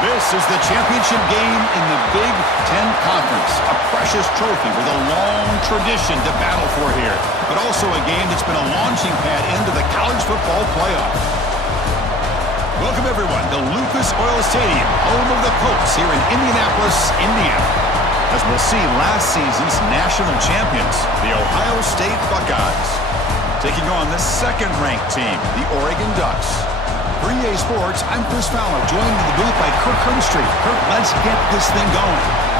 This is the championship game in the Big Ten Conference. A precious trophy with a long tradition to battle for here. But also a game that's been a launching pad into the college football playoff. Welcome, everyone, to Lucas Oil Stadium, home of the Colts here in Indianapolis, Indiana. As we'll see last season's national champions, the Ohio State Buckeyes, taking on the second-ranked team, the Oregon Ducks. For EA Sports, I'm Chris Fowler, joined in the booth by Kirk Herbstreit. Kirk, let's get this thing going.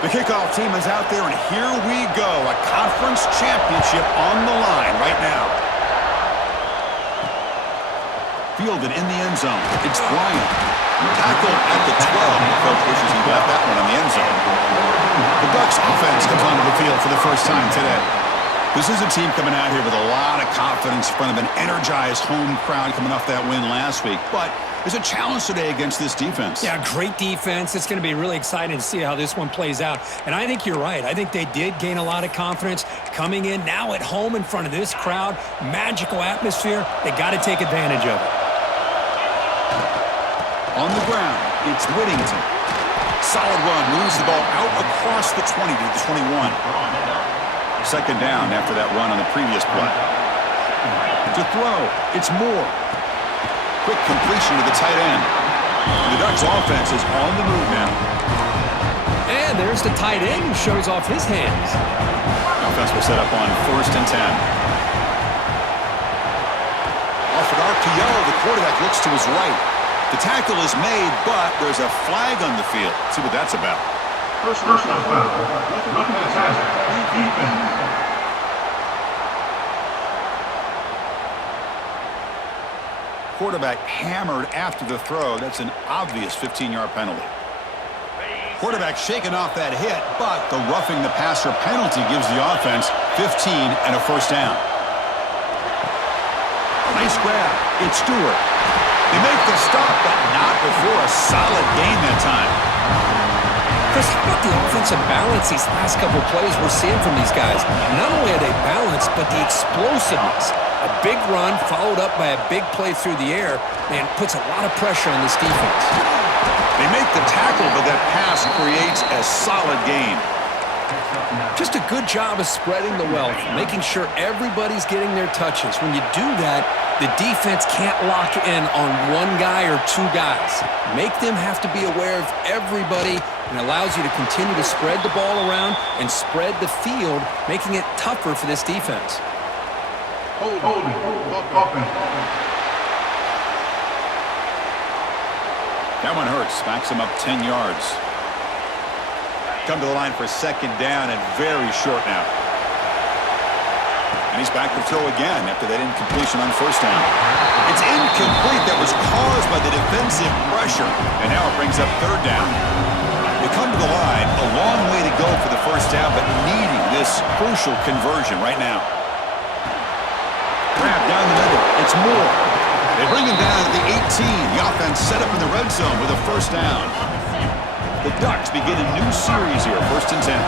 The kickoff team is out there, and here we go. A conference championship on the line right now. Fielded in the end zone. It's Bryant. Tackled at the 12. The coach wishes he left that one in the end zone. The Ducks offense comes onto the field for the first time today. This is a team coming out here with a lot of confidence in front of an energized home crowd coming off that win last week. But there's a challenge today against this defense. Yeah, great defense. It's going to be really exciting to see how this one plays out. And I think you're right. I think they did gain a lot of confidence coming in now at home in front of this crowd. Magical atmosphere. They got to take advantage of it. On the ground, it's Whittington. Solid run. Moves the ball out across the 20 to the 21. Second down after that run on the previous play. To throw, it's Moore. Quick completion to the tight end. The Ducks offense is on the move now. And there's the tight end who shows off his hands. Offense will set up on 1st and 10. Off an RPO, the quarterback looks to his right. The tackle is made, but there's a flag on the field. Let's see what that's about. First foul. Looking at attack. Defense. Quarterback hammered after the throw. That's an obvious 15-yard penalty. Quarterback shaking off that hit, but the roughing the passer penalty gives the offense 15 and a first down. Nice grab. It's Stewart. They make the stop, but not before a solid gain that time. Chris, how about the offensive balance these last couple plays we're seeing from these guys? Not only are they balanced, but the explosiveness. A big run followed up by a big play through the air, and puts a lot of pressure on this defense. They make the tackle, but that pass creates a solid gain. Just a good job of spreading the wealth, making sure everybody's getting their touches. When you do that, the defense can't lock in on one guy or two guys. Make them have to be aware of everybody, and allows you to continue to spread the ball around and spread the field, making it tougher for this defense. Holding. Offense. That one hurts. Backs him up 10 yards. Come to the line for second down and very short now. And he's back to throw again after that incompletion on first down. It's incomplete. That was caused by the defensive pressure. And now it brings up third down. They come to the line. A long way to go for the first down, but needing this crucial conversion right now. Grab down the middle. It's Moore. They bring him down at the 18. The offense set up in the red zone with a first down. The Ducks begin a new series here, 1st and 10.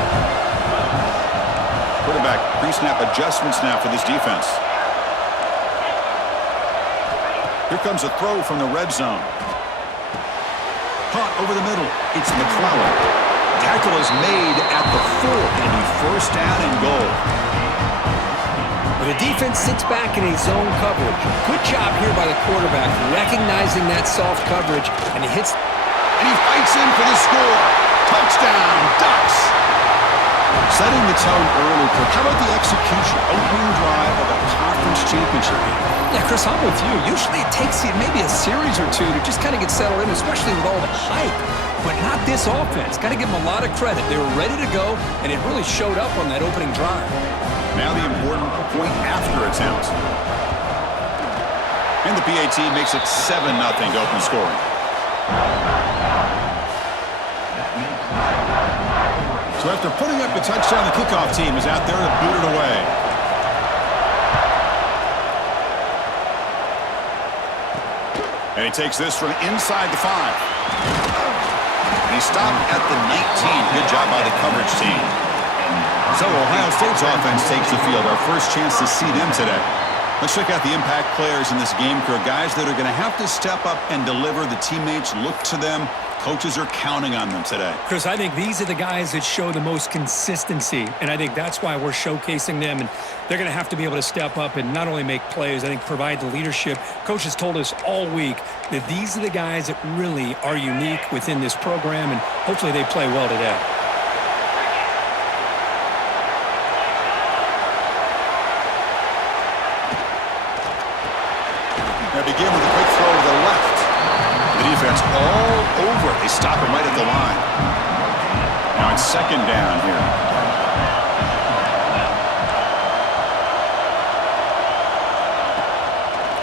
Quarterback pre-snap adjustments now for this defense. Here comes a throw from the red zone. Caught over the middle. It's McClellan. Tackle is made at the 4, and a first down and goal. The defense sits back in a zone coverage. Good job here by the quarterback, recognizing that soft coverage, and he hits. And he fights in for the score. Touchdown, Ducks. Setting the tone early, Kirk. How about the execution? Opening drive of a conference championship game. Yeah, Chris, I'm with you. Usually it takes maybe a series or two to just kind of get settled in, especially with all the hype. But not this offense. Got to give them a lot of credit. They were ready to go, and it really showed up on that opening drive. Now the important point after attempt. And the PAT makes it 7-0 to open scoring. So after putting up the touchdown, the kickoff team is out there to boot it away. And he takes this from inside the 5. And he stopped at the 19. Good job by the coverage team. So Ohio State's offense takes the field. Our first chance to see them today. Let's check out the impact players in this game crew. Guys that are going to have to step up and deliver. The teammates look to them. Coaches are counting on them today. Chris, I think these are the guys that show the most consistency, and I think that's why we're showcasing them, and they're going to have to be able to step up and not only make plays, I think provide the leadership. Coach has told us all week that these are the guys that really are unique within this program, and hopefully they play well today. They begin with a quick throw to the left. The defense all over. They stop him right at the line. Now it's second down here.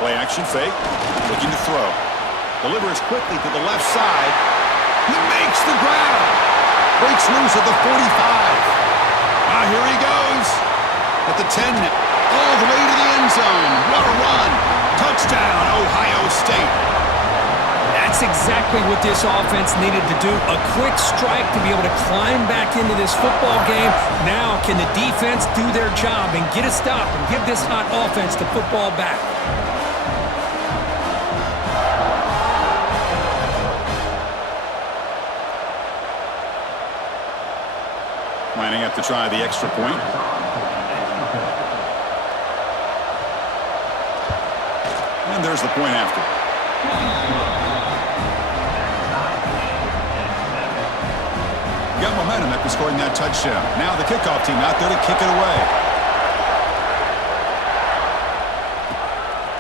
Play action fake. Looking to throw. Delivers quickly to the left side. He makes the grab. Breaks loose at the 45. Here he goes. At the 10. All the way to the end zone. What a run. Touchdown, Ohio State. That's exactly what this offense needed to do. A quick strike to be able to climb back into this football game. Now can the defense do their job and get a stop and give this hot offense the football back? Lining up to try the extra point. And there's the point after. Got momentum after scoring that touchdown. Now the kickoff team out there to kick it away.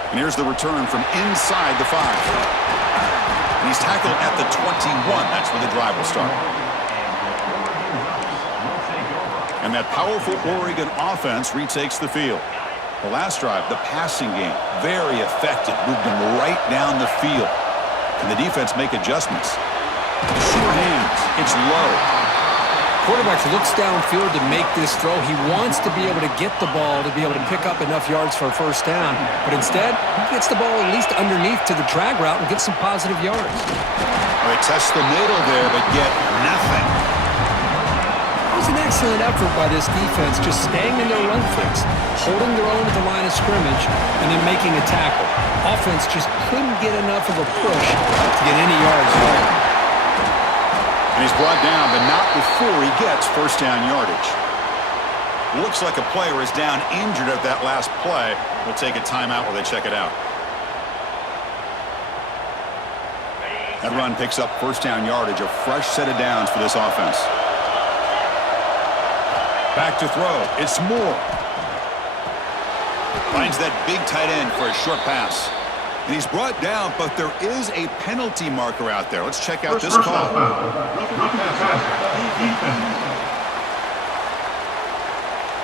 And here's the return from inside the 5. And he's tackled at the 21. That's where the drive will start. And that powerful Oregon offense retakes the field. The last drive, the passing game, very effective. Moved them right down the field. Can the defense make adjustments? Short hands. It's low. Quarterback looks downfield to make this throw. He wants to be able to get the ball to be able to pick up enough yards for a first down. But instead, he gets the ball at least underneath to the drag route and gets some positive yards. They test the middle there, but get nothing. It was an excellent effort by this defense, just staying in their run fix, holding their own at the line of scrimmage, and then making a tackle. Offense just couldn't get enough of a push to get any yards there. And he's brought down, but not before he gets first down yardage. Looks like a player is down injured at that last play. We'll take a timeout while they check it out. That run picks up first down yardage, a fresh set of downs for this offense. Back to throw. It's Moore. Finds that big tight end for a short pass. And he's brought down, but there is a penalty marker out there. Let's check out this call.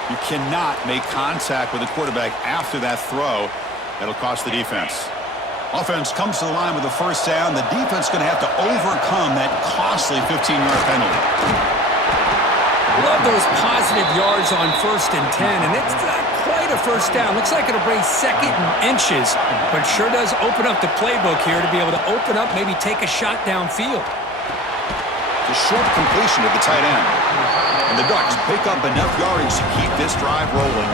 You cannot make contact with the quarterback after that throw. That'll cost the defense. Offense comes to the line with a first down. The defense is going to have to overcome that costly 15-yard penalty. Love those positive yards on 1st and 10, and it's not quite a first down. Looks like it'll bring second and inches, but sure does open up the playbook here to be able to open up, maybe take a shot downfield. The short completion of the tight end. And the Ducks pick up enough yardage to keep this drive rolling.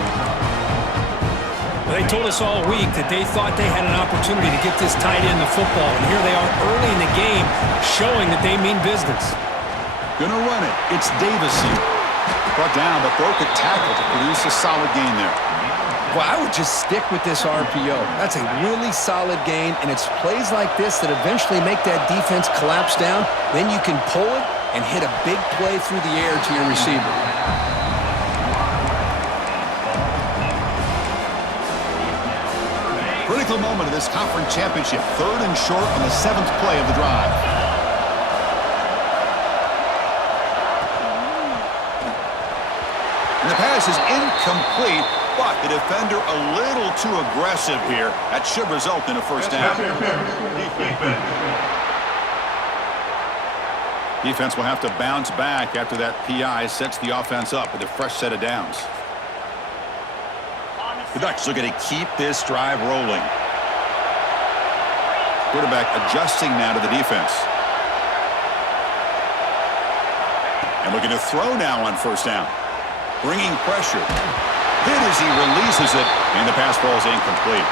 They told us all week that they thought they had an opportunity to get this tight end the football, and here they are early in the game showing that they mean business. Gonna run it. It's Davison. Brought down, but broke a tackle to produce a solid gain there. Well, I would just stick with this RPO. That's a really solid gain, and it's plays like this that eventually make that defense collapse down. Then you can pull it and hit a big play through the air to your receiver. Critical moment of this conference championship. 3rd and short on the 7th play of the drive. And the pass is incomplete, but the defender a little too aggressive here. That should result in a first down. Defense will have to bounce back after that PI sets the offense up with a fresh set of downs. The Ducks looking to keep this drive rolling. Quarterback adjusting now to the defense. And looking to throw now on first down. Bringing pressure. Hit as he releases it, and the pass ball is incomplete.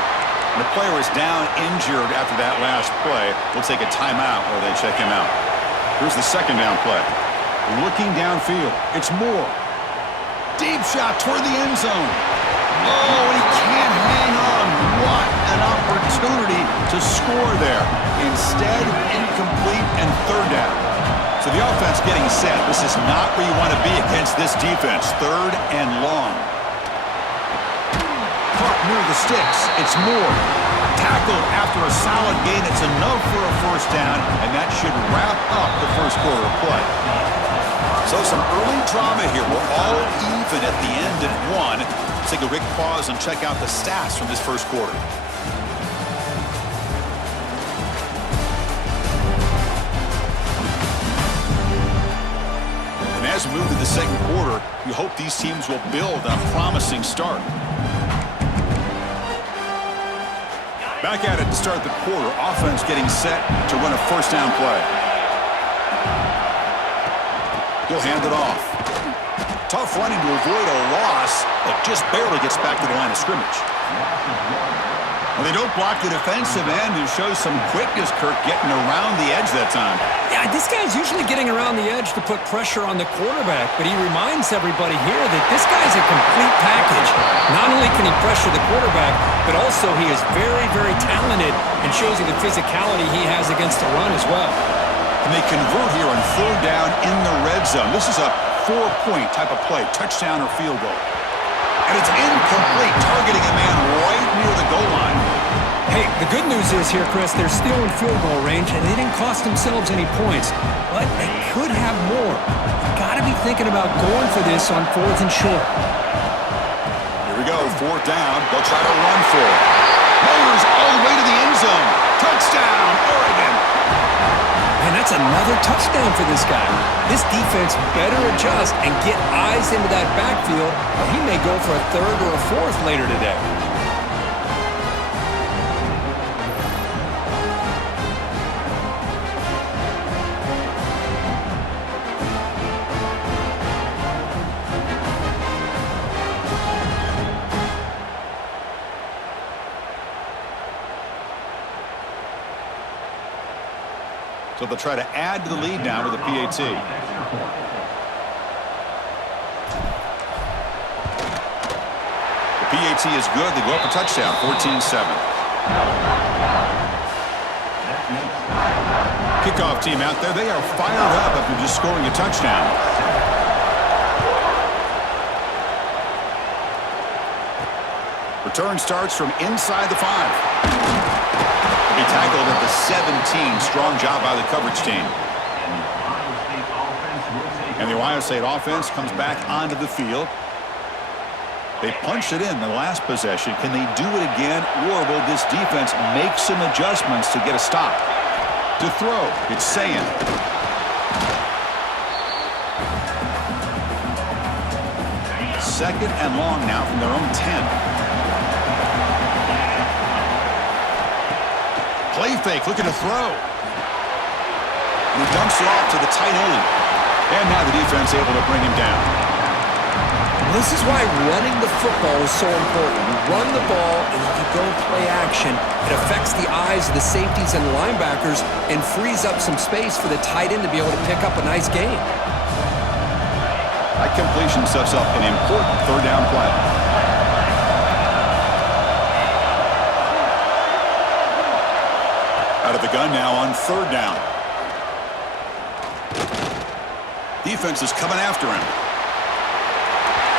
And the player is down injured after that last play. We'll take a timeout while they check him out. Here's the second down play. Looking downfield. It's Moore. Deep shot toward the end zone. Oh, and he can't hang on. What an opportunity to score there. Instead, incomplete and third down. So the offense getting set. This is not where you want to be against this defense. Third and long. Caught near the sticks. It's Moore. Tackled after a solid gain. It's enough for a first down, and that should wrap up the first quarter of play. So some early drama here. We're all even at the end of one. Let's take a quick pause and check out the stats from this first quarter. And as we move to the second quarter, we hope these teams will build on a promising start. Back at it to start the quarter. Offense getting set to run a first down play. He'll hand it off. Tough running to avoid a loss, but just barely gets back to the line of scrimmage. Well, they don't block the defensive end, who shows some quickness, Kirk, getting around the edge that time. Yeah, this guy's usually getting around the edge to put pressure on the quarterback, but he reminds everybody here that this guy's a complete package. Not only can he pressure the quarterback, but also he is very, very talented and shows you the physicality he has against the run as well. And they convert here on third down in the red zone. This is a 4-point type of play, touchdown or field goal. And it's incomplete, targeting a man right near the goal line. Hey, the good news is here, Chris, they're still in field goal range, and they didn't cost themselves any points. But they could have more. You've got to be thinking about going for this on fourth and short. Here we go, fourth down. They'll try to run for it. Motors all the way to the end zone. Touchdown, Oregon. And that's another touchdown for this guy. This defense better adjust and get eyes into that backfield, or he may go for a third or a fourth later today. So they'll try to add to the lead now with a PAT. The PAT is good. They go up a touchdown, 14-7. Kickoff team out there. They are fired up after just scoring a touchdown. Return starts from inside the 5. He tackled at the 17. Strong job by the coverage team. And the Ohio State offense comes back onto the field. They punched it in the last possession. Can they do it again, or will this defense make some adjustments to get a stop? To throw, it's Sayin. Second and long now from their own 10. Play fake, looking to throw. And he dumps it off to the tight end. And now the defense able to bring him down. This is why running the football is so important. You run the ball and you go play action. It affects the eyes of the safeties and linebackers and frees up some space for the tight end to be able to pick up a nice gain. That completion sets up an important third down play. Out of the gun now on third down. Defense is coming after him.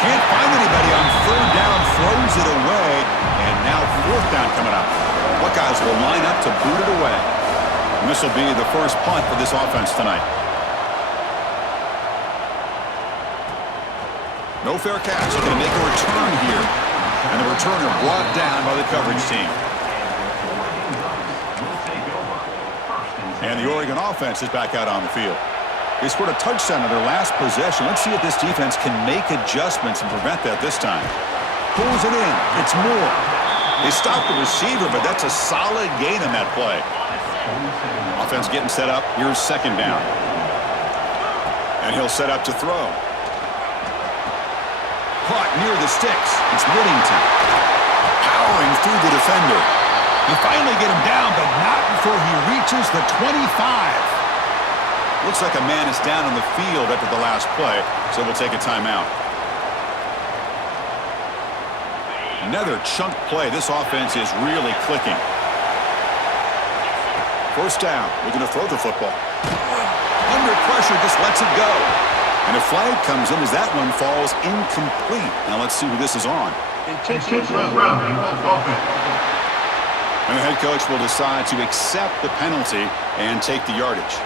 Can't find anybody on third down, throws it away, and now fourth down coming up. Buckeyes will line up to boot it away. And this will be the first punt for this offense tonight. No fair catch. Going to make a return here. And the returner brought down by the coverage team. And the Oregon offense is back out on the field. They scored a touchdown on their last possession. Let's see if this defense can make adjustments and prevent that this time. Pulls it in. It's Moore. They stopped the receiver, but that's a solid gain on that play. Offense getting set up. Here's second down. And he'll set up to throw. Caught near the sticks. It's Whittington. Powering through the defender. They finally get him down, but not before he reaches the 25. Looks like a man is down on the field after the last play, so we'll take a timeout. Another chunk play. This offense is really clicking. First down. We're going to throw the football. Under pressure, just lets it go. And a flag comes in as that one falls incomplete. Now let's see who this is on. Intentional grounding offense. And the head coach will decide to accept the penalty and take the yardage.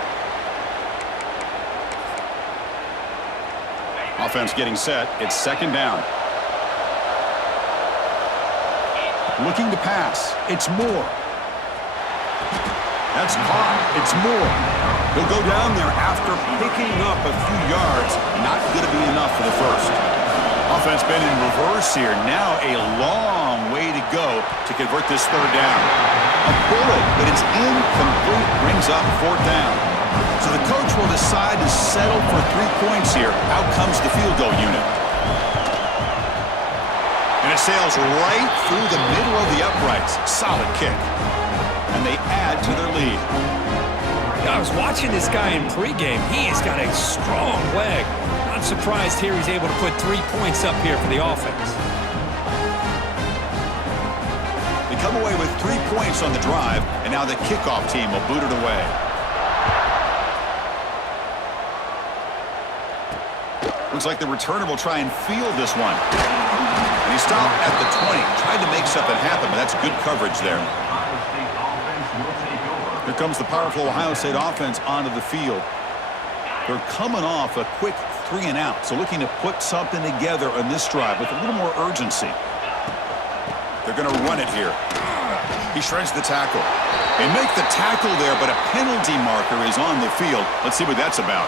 Offense getting set. It's second down. Looking to pass. It's Moore. That's caught. It's Moore. He'll go down there after picking up a few yards. Not going to be enough for the first. Offense been in reverse here. Now a long way to go to convert this third down. A bullet, but it's incomplete. Brings up fourth down. So the coach will decide to settle for 3 points here. Out comes the field goal unit. And it sails right through the middle of the uprights. Solid kick. And they add to their lead. I was watching this guy in pregame. He has got a strong leg. Not surprised here he's able to put 3 points up here for the offense. They come away with 3 points on the drive, and now the kickoff team will boot it away. Looks like the returner will try and field this one. And he stopped at the 20. Tried to make something happen, but that's good coverage there. Here comes the powerful Ohio State offense onto the field. They're coming off a quick 3 and out, so looking to put something together on this drive with a little more urgency. They're going to run it here. He shreds the tackle. They make the tackle there, but a penalty marker is on the field. Let's see what that's about.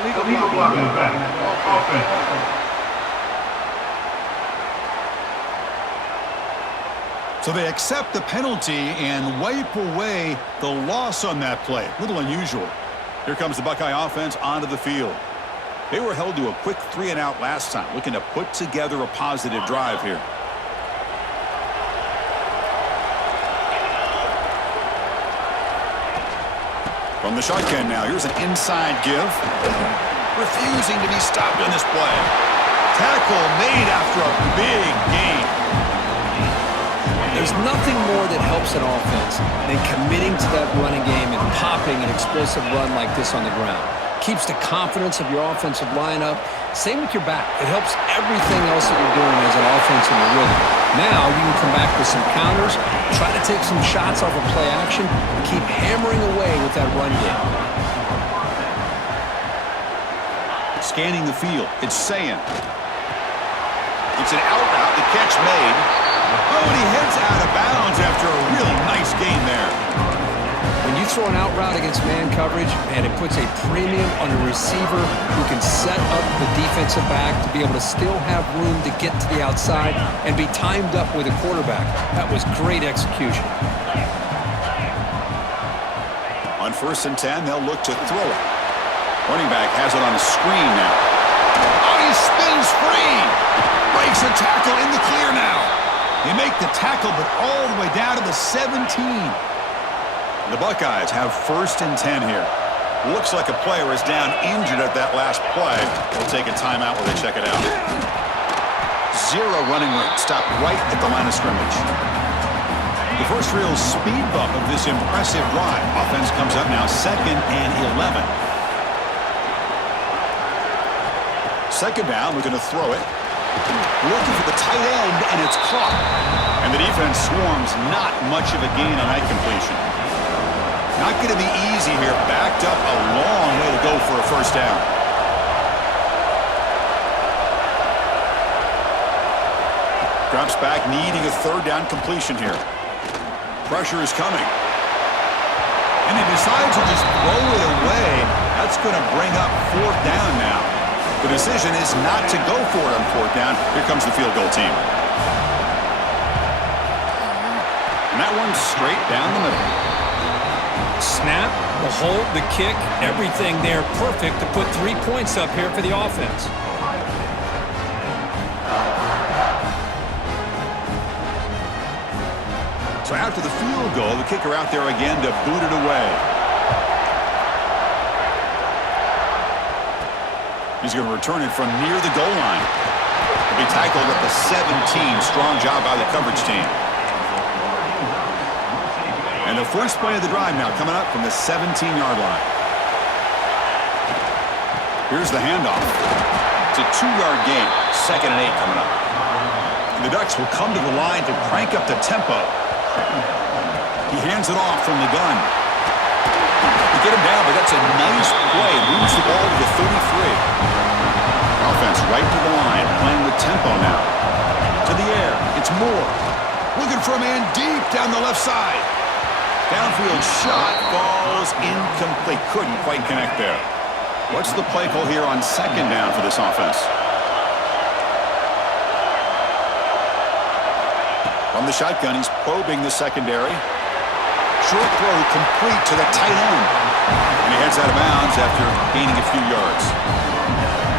Illegal blocking back. Offense. So they accept the penalty and wipe away the loss on that play. A little unusual. Here comes the Buckeye offense onto the field. They were held to a quick 3 and out last time, looking to put together a positive drive here. From the shotgun now, here's an inside give. Refusing to be stopped on this play. Tackle made after a big gain. There's nothing more that helps an offense than committing to that running game and popping an explosive run like this on the ground. Keeps the confidence of your offensive lineup. Same with your back. It helps everything else that you're doing as an offense in the rhythm. Now you can come back with some counters, try to take some shots off of play action, and keep hammering away with that run game. Scanning the field. It's Sayin. It's an out route. The catch made. Oh, and he heads out of bounds after a really nice gain there. When you throw an out route against man coverage, man, it puts a premium on a receiver who can set up the defensive back to be able to still have room to get to the outside and be timed up with a quarterback. That was great execution. On 1st and 10, they'll look to throw it. Running back has it on a screen now. Oh, he spins free. Breaks a tackle in the clear now. They make the tackle, but all the way down to the 17. The Buckeyes have 1st and 10 here. Looks like a player is down injured at that last play. They'll take a timeout where they check it out. 0 running room. Stopped right at the line of scrimmage. The first real speed bump of this impressive drive. Offense comes up now 2nd and 11. 2nd down, we're going to throw it. Looking for the tight end, and it's caught. And the defense swarms. Not much of a gain on that completion. Not going to be easy here. Backed up a long way to go for a 1st down. Drops back, needing a 3rd down completion here. Pressure is coming. And he decides to just throw it away. That's going to bring up 4th down now. The decision is not to go for it on 4th down. Here comes the field goal team. And that one's straight down the middle. Snap, the hold, the kick, everything there perfect to put 3 points up here for the offense. So after the field goal, the kicker out there again to boot it away. He's going to return it from near the goal line. He'll be tackled at the 17. Strong job by the coverage team. And the first play of the drive now coming up from the 17-yard line. Here's the handoff. It's a 2-yard gain. 2nd and 8 coming up. And the Ducks will come to the line to crank up the tempo. He hands it off from the gun. They get him down, but that's a nice play. Moves the ball to the 33. Offense right to the line, playing with tempo now. To the air, it's Moore. Looking for a man deep down the left side. Downfield shot falls incomplete. Couldn't quite connect there. What's the play call here on 2nd down for this offense? From the shotgun, he's probing the secondary. Short throw complete to the tight end. And he heads out of bounds after gaining a few yards.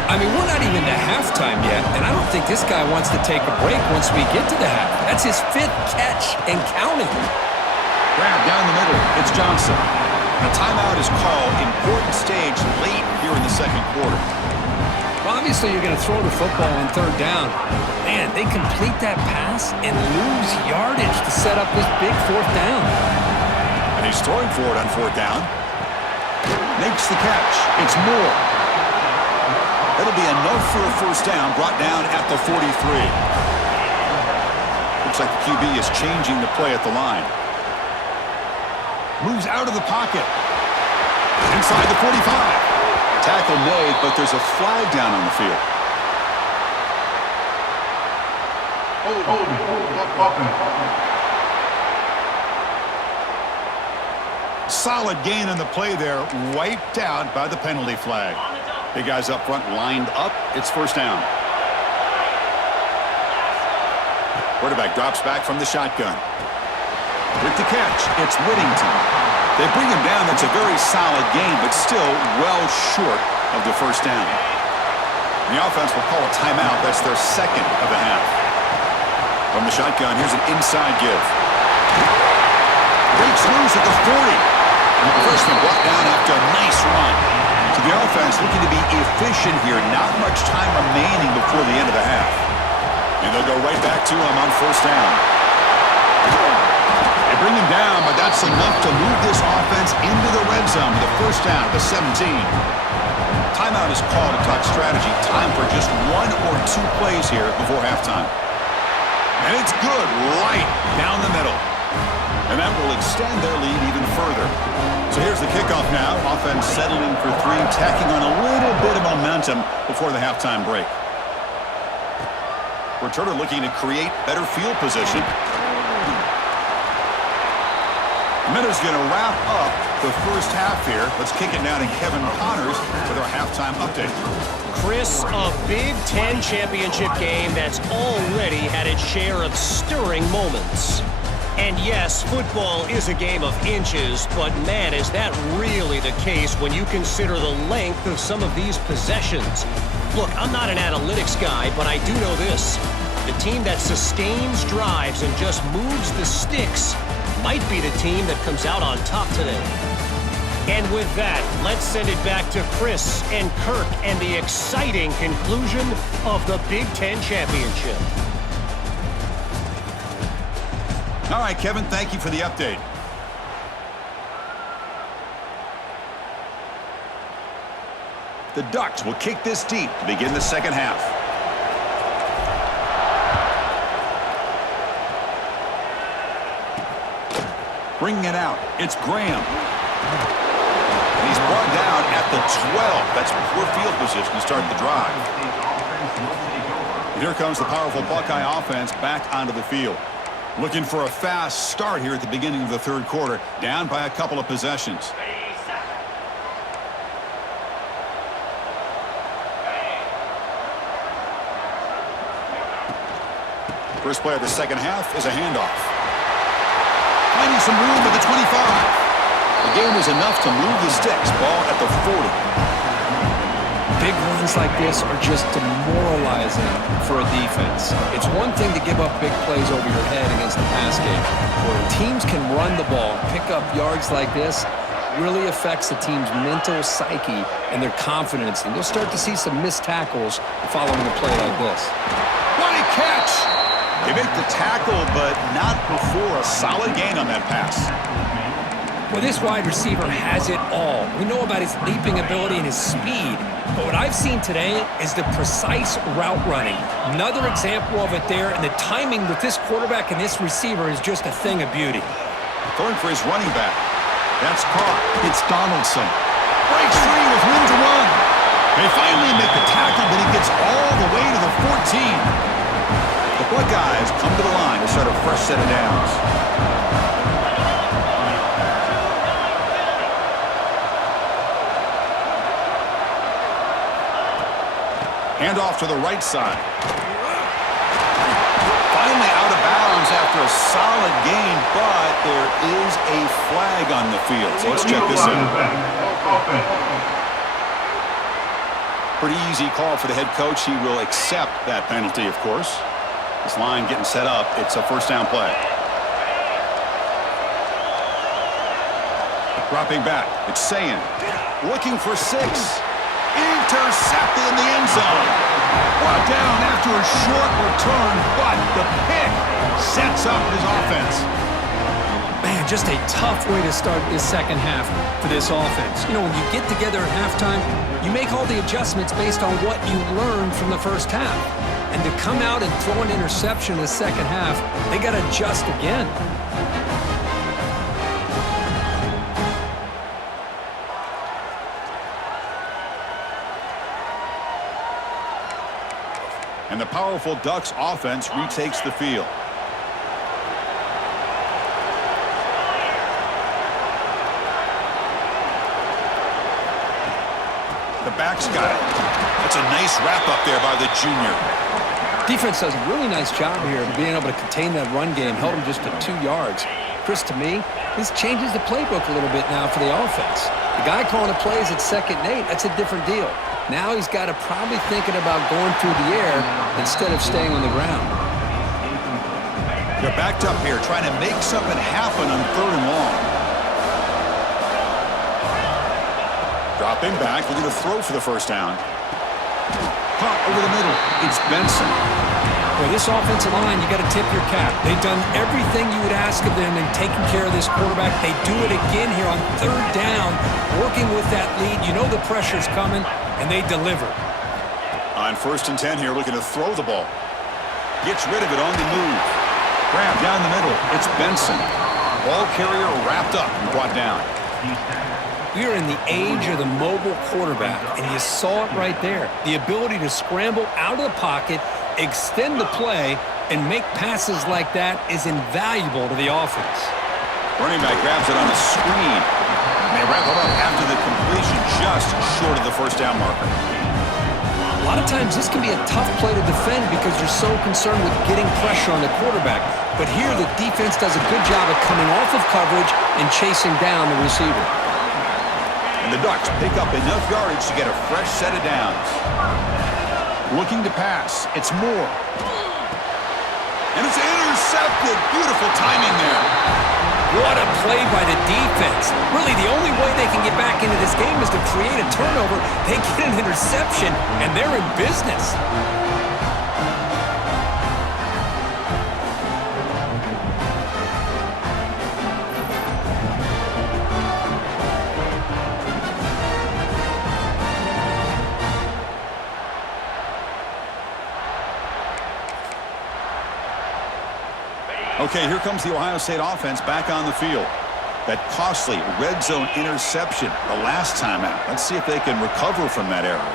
I mean, we're not even to halftime yet, and I don't think this guy wants to take a break once we get to the half. That's his 5th catch and counting. Grab down the middle. It's Johnson. A timeout is called. Important stage late here in the 2nd quarter. Well, obviously, you're going to throw the football on 3rd down. Man, they complete that pass and lose yardage to set up this big 4th down. And he's throwing for it on 4th down. Makes the catch. It's Moore. It'll be enough for a 1st down, brought down at the 43. Looks like the QB is changing the play at the line. Moves out of the pocket. Inside the 45. Tackle made, but there's a flag down on the field. Solid gain on the play there, wiped out by the penalty flag. Big guys up front lined up. It's 1st down. Quarterback drops back from the shotgun. With the catch, it's Whittington. They bring him down. That's a very solid gain, but still well short of the 1st down. And the offense will call a timeout. That's their 2nd of the half. From the shotgun, here's an inside give. Breaks loose at the 40. And the freshman brought down after a nice run. So the offense looking to be efficient here. Not much time remaining before the end of the half. And they'll go right back to him on 1st down. They bring him down, but that's enough to move this offense into the red zone with a 1st down at the 17. Timeout is called to talk strategy. Time for just 1 or 2 plays here before halftime. And it's good right down the middle. And that will extend their lead even further. So here's the kickoff now. Offense settling for 3, tacking on a little bit of momentum before the halftime break. Returner looking to create better field position. Minutes going to wrap up the 1st half here. Let's kick it now to Kevin Connors with our halftime update. Chris, a Big Ten championship game that's already had its share of stirring moments. And yes, football is a game of inches, but man, is that really the case when you consider the length of some of these possessions. Look, I'm not an analytics guy, but I do know this. The team that sustains drives and just moves the sticks might be the team that comes out on top today. And with that, let's send it back to Chris and Kirk and the exciting conclusion of the Big Ten Championship. All right, Kevin, thank you for the update. The Ducks will kick this deep to begin the 2nd half. Bringing it out, it's Graham. And he's brought down at the 12. That's poor field position to start the drive. And here comes the powerful Buckeye offense back onto the field. Looking for a fast start here at the beginning of the 3rd quarter, down by a couple of possessions. First play of the second half is a handoff. Finding some room at the 25. The game was enough to move the sticks. Ball at the 40. Big runs like this are just demoralizing for a defense. It's one thing to give up big plays over your head against the pass game. Where teams can run the ball and pick up yards like this, really affects the team's mental psyche and their confidence. And you'll start to see some missed tackles following a play like this. What a catch! They make the tackle, but not before a solid gain on that pass. Well, this wide receiver has it all. We know about his leaping ability and his speed. But what I've seen today is the precise route running. Another example of it there, and the timing with this quarterback and this receiver is just a thing of beauty. Going for his running back. That's caught. It's Donaldson. Breaks free with room to run. They finally make the tackle, but he gets all the way to the 14. The Buckeyes come to the line to start a fresh set of downs. Handoff to the right side. Finally out of bounds after a solid gain, but there is a flag on the field. So let's check this out. Pretty easy call for the head coach. He will accept that penalty, of course. This line getting set up. It's a first down play. Dropping back. It's Sayin. Looking for 6. Intercepted in the end zone. Brought down after a short return, but the pick sets up his offense. Man, just a tough way to start this second half for this offense. You know, when you get together at halftime, you make all the adjustments based on what you learned from the first half. And to come out and throw an interception in the second half, they got to adjust again. And the powerful Ducks offense retakes the field. The back's got it. That's a nice wrap up there by the junior. Defense does a really nice job here of being able to contain that run game, held them just to 2 yards. Chris, to me, this changes the playbook a little bit now for the offense. The guy calling the plays at 2nd and 8, that's a different deal. Now he's got to probably thinking about going through the air instead of staying on the ground. They're backed up here, trying to make something happen on 3rd and long. Dropping back, looking to throw for the first down. Caught over the middle. It's Benson. Well, this offensive line, you got to tip your cap. They've done everything you would ask of them in taking care of this quarterback. They do it again here on 3rd down, working with that lead. You know the pressure's coming, and they deliver. On 1st and 10 here, looking to throw the ball. Gets rid of it on the move. Grab down the middle. It's Benson. Ball carrier wrapped up and brought down. We are in the age of the mobile quarterback, and you saw it right there. The ability to scramble out of the pocket, extend the play, and make passes like that is invaluable to the offense. Running back grabs it on the screen. And they wrap it up after the completion, just short of the first down marker. A lot of times this can be a tough play to defend because you're so concerned with getting pressure on the quarterback. But here the defense does a good job of coming off of coverage and chasing down the receiver. And the Ducks pick up enough yardage to get a fresh set of downs. Looking to pass. It's Moore. And it's intercepted. Beautiful timing there. What a play by the defense. Really, the only way they can get back into this game is to create a turnover. They get an interception, and they're in business. Okay, here comes the Ohio State offense back on the field. That costly red zone interception the last time out. Let's see if they can recover from that error.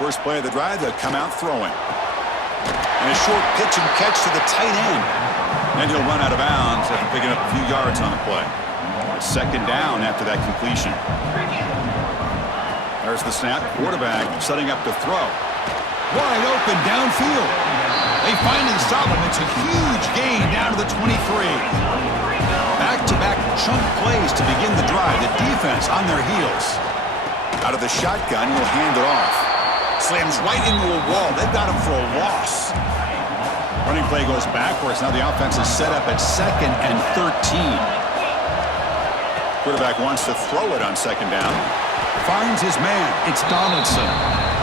First play of the drive, they'll come out throwing. And a short pitch and catch to the tight end. And he'll run out of bounds after picking up a few yards on the play. A 2nd down after that completion. There's the snap. Quarterback setting up to throw. Wide open downfield. They finally stop him. It's a huge gain down to the 23. Back-to-back chunk plays to begin the drive. The defense on their heels. Out of the shotgun, he'll hand it off. Slams right into a wall. They've got him for a loss. Running play goes backwards. Now the offense is set up at 2nd and 13. Quarterback wants to throw it on 2nd down. Finds his man. It's Donaldson.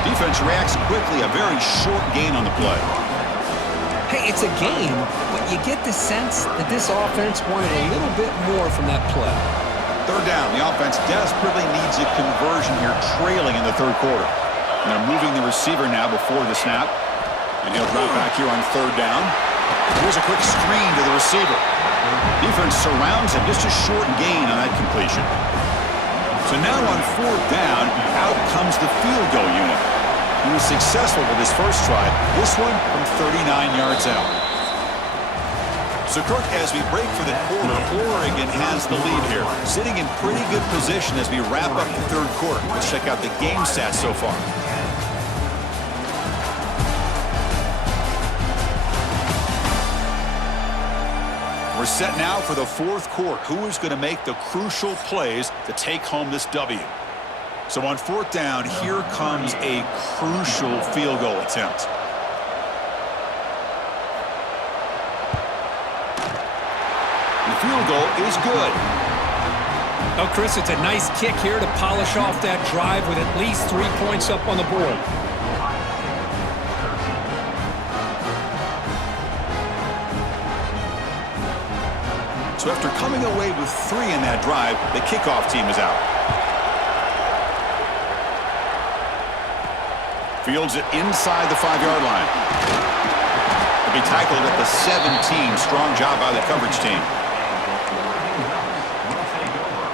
Defense reacts quickly. A very short gain on the play. Hey, it's a game, but you get the sense that this offense wanted a little bit more from that play. 3rd down. The offense desperately needs a conversion here, trailing in the 3rd quarter. And they're moving the receiver now before the snap. And he'll drop back here on 3rd down. Here's a quick screen to the receiver. Defense surrounds him. Just a short gain on that completion. So now on 4th down, out comes the field goal unit. He was successful with his first try. This one from 39 yards out. So, Kirk, as we break for the quarter, Oregon has the lead here. Sitting in pretty good position as we wrap up the 3rd quarter. Let's check out the game stats so far. We're set now for the 4th quarter. Who is going to make the crucial plays to take home this W? So on 4th down, here comes a crucial field goal attempt. The field goal is good. Oh, Chris, it's a nice kick here to polish off that drive with at least 3 points up on the board. So after coming away with 3 in that drive, the kickoff team is out. Fields it inside the 5-yard line. He'll be tackled at the 17. Strong job by the coverage team.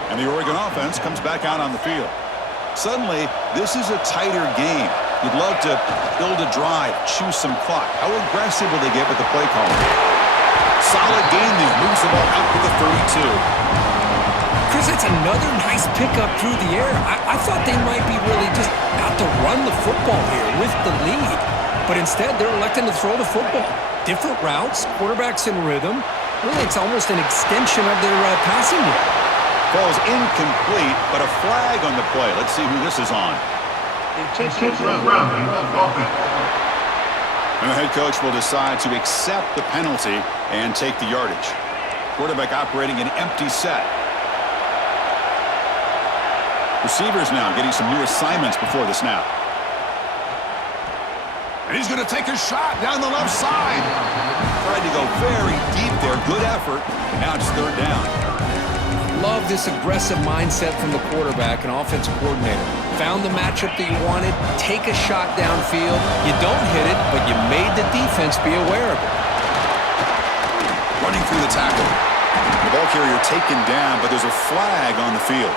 And the Oregon offense comes back out on the field. Suddenly, this is a tighter game. You'd love to build a drive, choose some clock. How aggressive will they get with the play calling? Solid gain there. Moves the ball out to the 32. Chris, it's another nice pickup through the air. I thought they might be really just out to run the football here with the lead. But instead, they're electing to throw the football. Different routes, quarterbacks in rhythm. Really, it's almost an extension of their passing game. Ball's incomplete, but a flag on the play. Let's see who this is on. Intentional grounding offense. And the head coach will decide to accept the penalty and take the yardage. Quarterback operating an empty set. Receivers now getting some new assignments before the snap. And he's going to take a shot down the left side. Tried to go very deep there. Good effort. And now it's 3rd down. Love this aggressive mindset from the quarterback and offensive coordinator. Found the matchup that you wanted. Take a shot downfield. You don't hit it, but you made the defense be aware of it. Running through the tackle. The ball carrier taken down, but there's a flag on the field.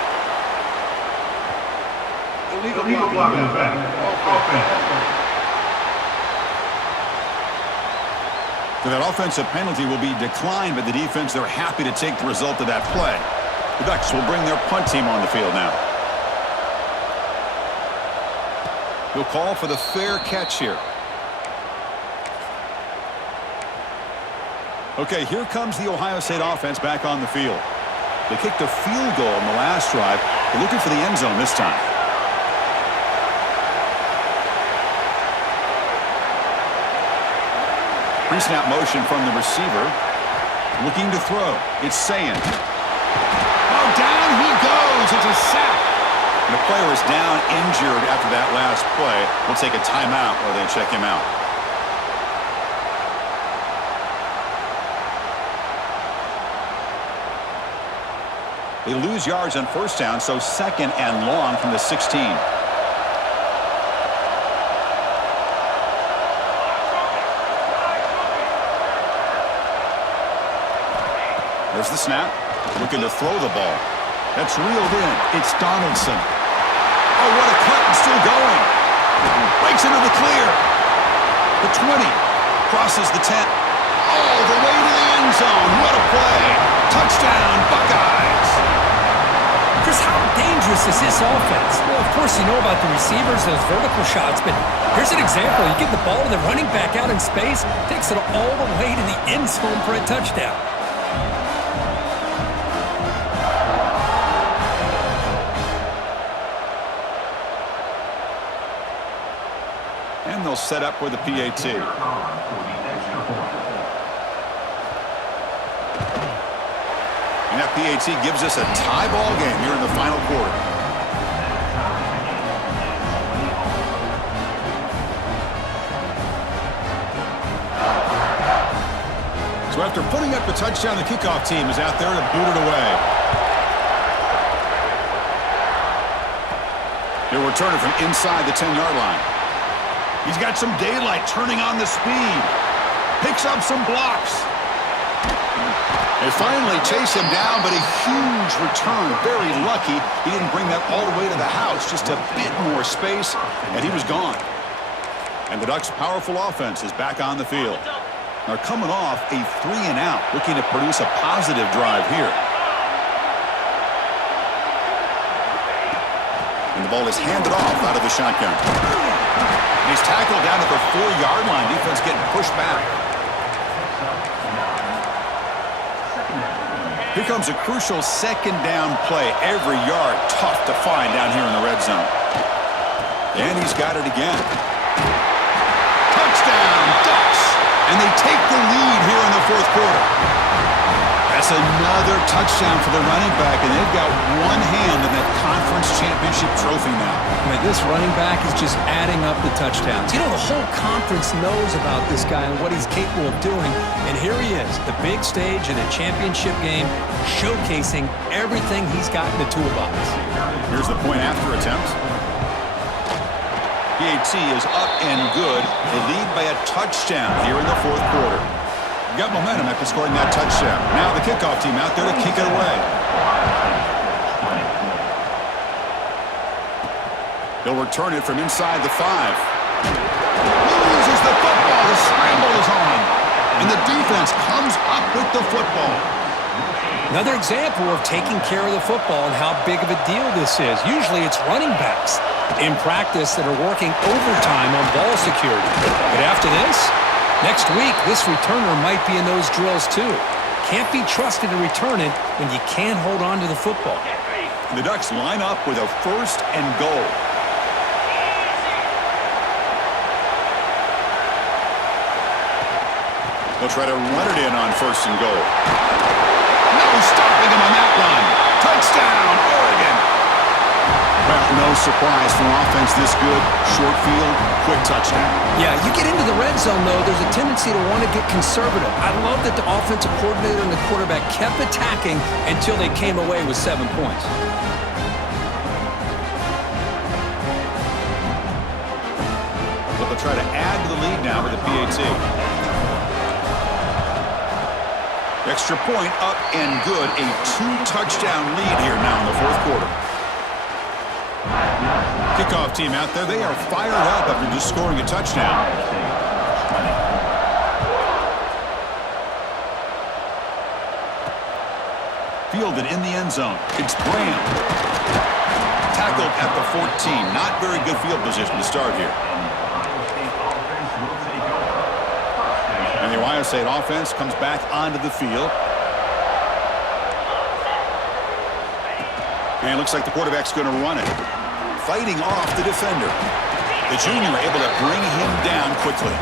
Illegal block in effect. Offense. So that offensive penalty will be declined by the defense. They're happy to take the result of that play. The Ducks will bring their punt team on the field now. He'll call for the fair catch here. Okay, here comes the Ohio State offense back on the field. They kicked a field goal in the last drive. They're looking for the end zone this time. Pre-snap motion from the receiver. Looking to throw. It's Sayin. Oh, down he goes. It's a sack. And the player is down injured after that last play. We'll take a timeout while they check him out. They lose yards on 1st down, so 2nd and long from the 16. There's the snap. Looking to throw the ball. That's reeled in. It's Donaldson. Oh, what a cut, and still going. Breaks into the clear. The 20. Crosses the 10. All the way to the end zone. What a play. Touchdown, Buckeyes. Just how dangerous is this offense? Well, of course, you know about the receivers, those vertical shots, but here's an example. You give the ball to the running back out in space, takes it all the way to the end zone for a touchdown. And they'll set up with a PAT. And that PAT gives us a tie ball game here in the final quarter. So after putting up the touchdown, the kickoff team is out there to boot it away. He'll return it from inside the 10-yard line. He's got some daylight turning on the speed. Picks up some blocks. They finally chase him down, but a huge return. Very lucky he didn't bring that all the way to the house. Just a bit more space, and he was gone. And the Ducks' powerful offense is back on the field. They're coming off a 3-and-out, looking to produce a positive drive here. And the ball is handed off out of the shotgun. And he's tackled down at the 4-yard line. Defense getting pushed back. Here comes a crucial second down play. Every yard tough to find down here in the red zone. And he's got it again. Touchdown, Ducks! And they take the lead here in the fourth quarter. That's another touchdown for the running back, and they've got one hand in that conference championship trophy now. I mean, this running back is just adding up the touchdowns. You know, the whole conference knows about this guy and what he's capable of doing, and here he is, the big stage in a championship game, showcasing everything he's got in the toolbox. Here's the point after attempt. PAT is up and good. They lead by a touchdown here in the fourth quarter. Got momentum after scoring that touchdown. Now the kickoff team out there to kick it away. He'll return it from inside the 5. Loses the football. The scramble is on. And the defense comes up with the football. Another example of taking care of the football and how big of a deal this is. Usually it's running backs in practice that are working overtime on ball security. But after this, next week, this returner might be in those drills too. Can't be trusted to return it when you can't hold on to the football. The Ducks line up with a 1st and goal. They'll try to run it in on 1st and goal. No stopping him on that one. Touchdown, Oregon. Well, no surprise from offense this good. Short field, quick touchdown. Yeah, you get into the red zone, though, there's a tendency to want to get conservative. I love that the offensive coordinator and the quarterback kept attacking until they came away with 7 points. Well, they'll try to add to the lead now with the PAT. Extra point up and good. A 2-touchdown lead here now in the fourth quarter. Kickoff team out there. They are fired up after just scoring a touchdown. Fielded in the end zone. It's Graham. Tackled at the 14. Not very good field position to start here. And the Ohio State offense comes back onto the field. And it looks like the quarterback's going to run it. Fighting off the defender. The junior able to bring him down quickly.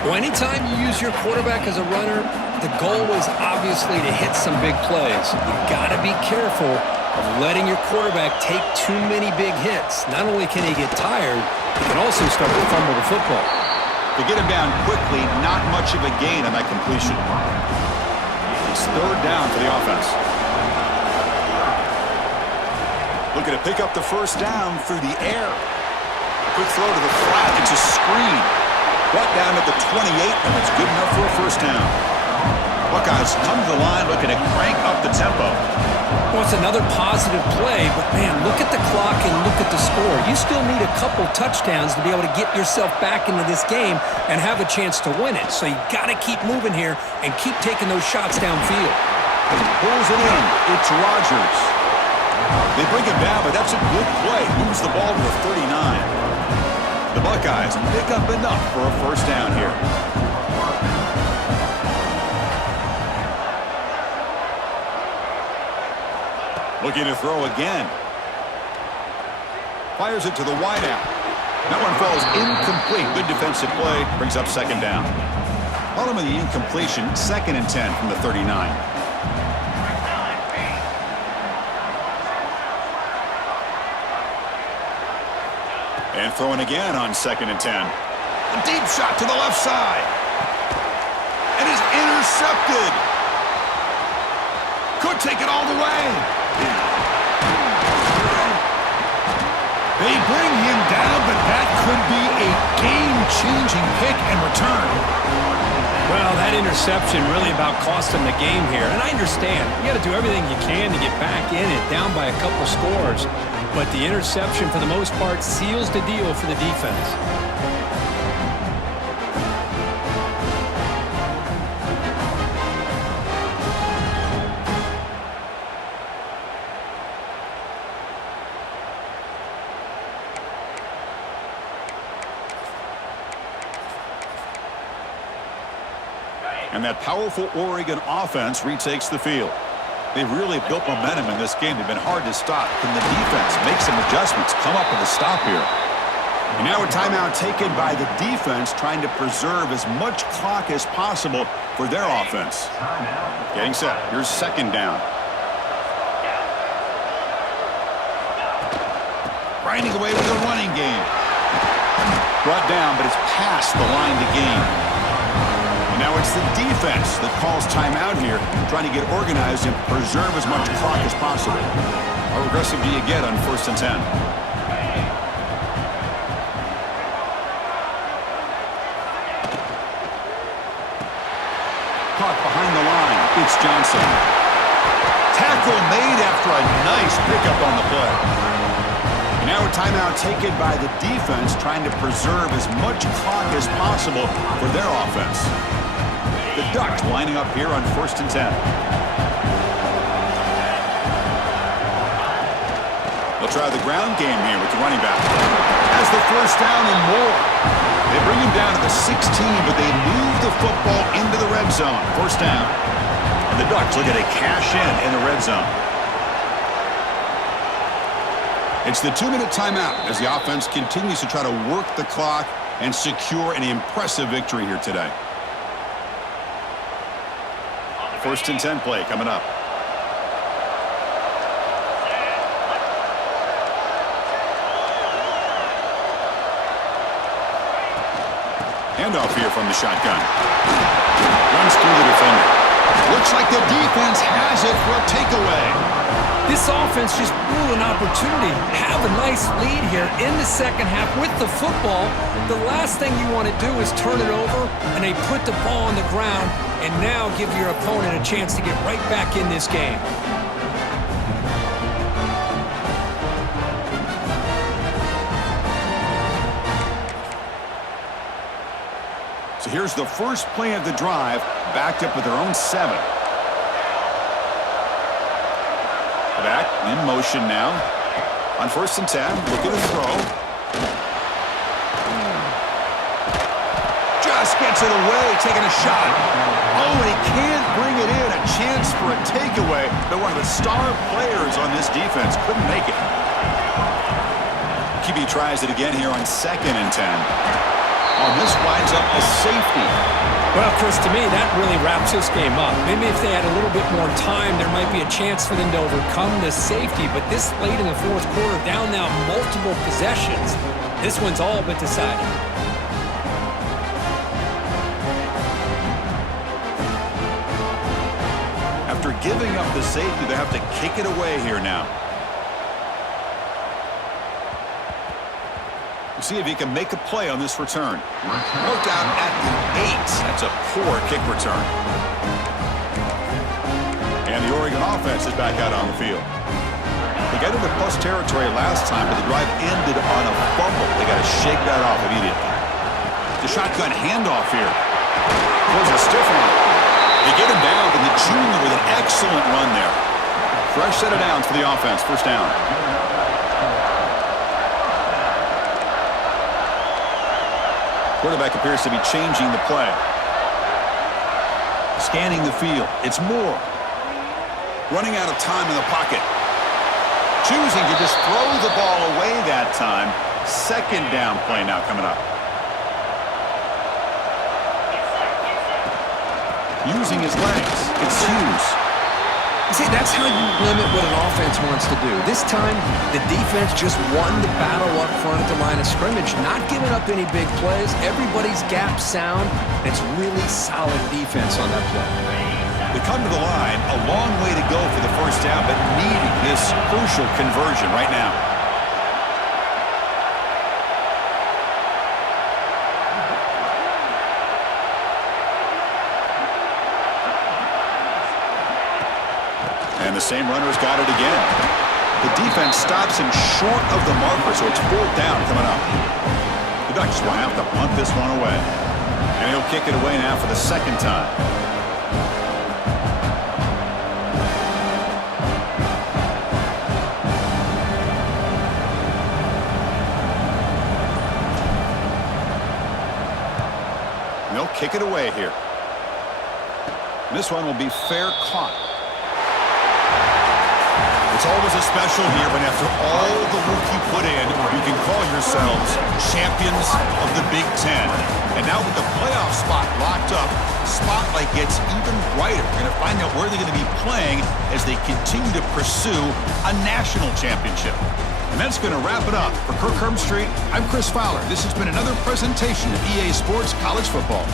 Well, anytime you use your quarterback as a runner, the goal is obviously to hit some big plays. You got to be careful of letting your quarterback take too many big hits. Not only can he get tired, he can also start to fumble the football. To get him down quickly, not much of a gain on that completion. It's 3rd down for the offense. Looking to pick up the 1st down through the air. Quick throw to the flat. It's a screen. Brought down at the 28, and it's good enough for a 1st down. Buckeyes come to the line looking to crank up the tempo. Well, it's another positive play, but, man, look at the clock and look at the score. You still need a couple touchdowns to be able to get yourself back into this game and have a chance to win it. So you got to keep moving here and keep taking those shots downfield. Pulls it in. It's Rodgers. They bring him down, but that's a good play. Moves the ball to the 39. The Buckeyes pick up enough for a first down here. Looking to throw again. Fires it to the wideout. That one falls incomplete. Good defensive play. Brings up second down. Following the incompletion, 2nd and 10 from the 39. And throwing again on 2nd and 10. A deep shot to the left side. And is intercepted. Could take it all the way. They bring him down, but that could be a game-changing pick and return. Well, that interception really about cost them the game here. And I understand. You got to do everything you can to get back in it, down by a couple scores. But the interception, for the most part, seals the deal for the defense. And that powerful Oregon offense retakes the field. They've really built momentum in this game. They've been hard to stop. Can the defense make some adjustments, come up with a stop here? And now a timeout taken by the defense, trying to preserve as much clock as possible for their offense. Getting set. Here's second down. Grinding away with the running game. Brought down, but it's past the line to gain. Now it's the defense that calls timeout here, trying to get organized and preserve as much clock as possible. How aggressive do you get on 1st and 10? Caught behind the line. It's Johnson. Tackle made after a nice pickup on the play. And now a timeout taken by the defense, trying to preserve as much clock as possible for their offense. The Ducks lining up here on 1st and 10. They'll try the ground game here with the running back. Has the first down and more. They bring him down to the 16, but they move the football into the red zone. First down. And the Ducks look at a cash in the red zone. It's the 2-minute timeout as the offense continues to try to work the clock and secure an impressive victory here today. 1st and 10 play coming up. Handoff here from the shotgun. Runs through the defender. Looks like the defense has it for a takeaway. This offense just blew an opportunity. Have a nice lead here in the second half with the football. The last thing you want to do is turn it over, and they put the ball on the ground and now give your opponent a chance to get right back in this game. So here's the first play of the drive, backed up with their own 7. Back in motion now. On 1st and 10, looking to throw. Just gets it away, taking a shot. Oh, and he can't bring it in. A chance for a takeaway, but one of the star players on this defense couldn't make it. QB tries it again here on 2nd and 10. Oh, this winds up a safety. Well, Chris, to me, that really wraps this game up. Maybe if they had a little bit more time, there might be a chance for them to overcome this safety. But this late in the 4th quarter, down now multiple possessions, this one's all but decided. After giving up the safety, they have to kick it away here now. See if he can make a play on this return. Worked out at the 8. That's a poor kick return. And the Oregon offense is back out on the field. They got into plus territory last time, but the drive ended on a fumble. They got to shake that off immediately. The shotgun handoff here. Throws a stiff one. They get him down, and the junior with an excellent run there. Fresh set of downs for the offense. First down. Quarterback appears to be changing the play. Scanning the field. It's Moore. Running out of time in the pocket. Choosing to just throw the ball away that time. Second down play now coming up. Using his legs. It's Hughes. See, that's how you limit what an offense wants to do. This time, the defense just won the battle up front at the line of scrimmage, not giving up any big plays. Everybody's gap sound. It's really solid defense on that play. They come to the line, a long way to go for the first down, but needing this crucial conversion right now. And the same runner's got it again. The defense stops him short of the marker, so it's fourth down coming up. The Ducks will have to punt this one away. And he'll kick it away now for the second time. And they'll kick it away here. And this one will be fair caught. It's always a special here when after all the work you put in, you can call yourselves champions of the Big Ten. And now with the playoff spot locked up, spotlight gets even brighter. We're going to find out where they're going to be playing as they continue to pursue a national championship. And that's going to wrap it up. For Kirk Street, I'm Chris Fowler. This has been another presentation of EA Sports College Football.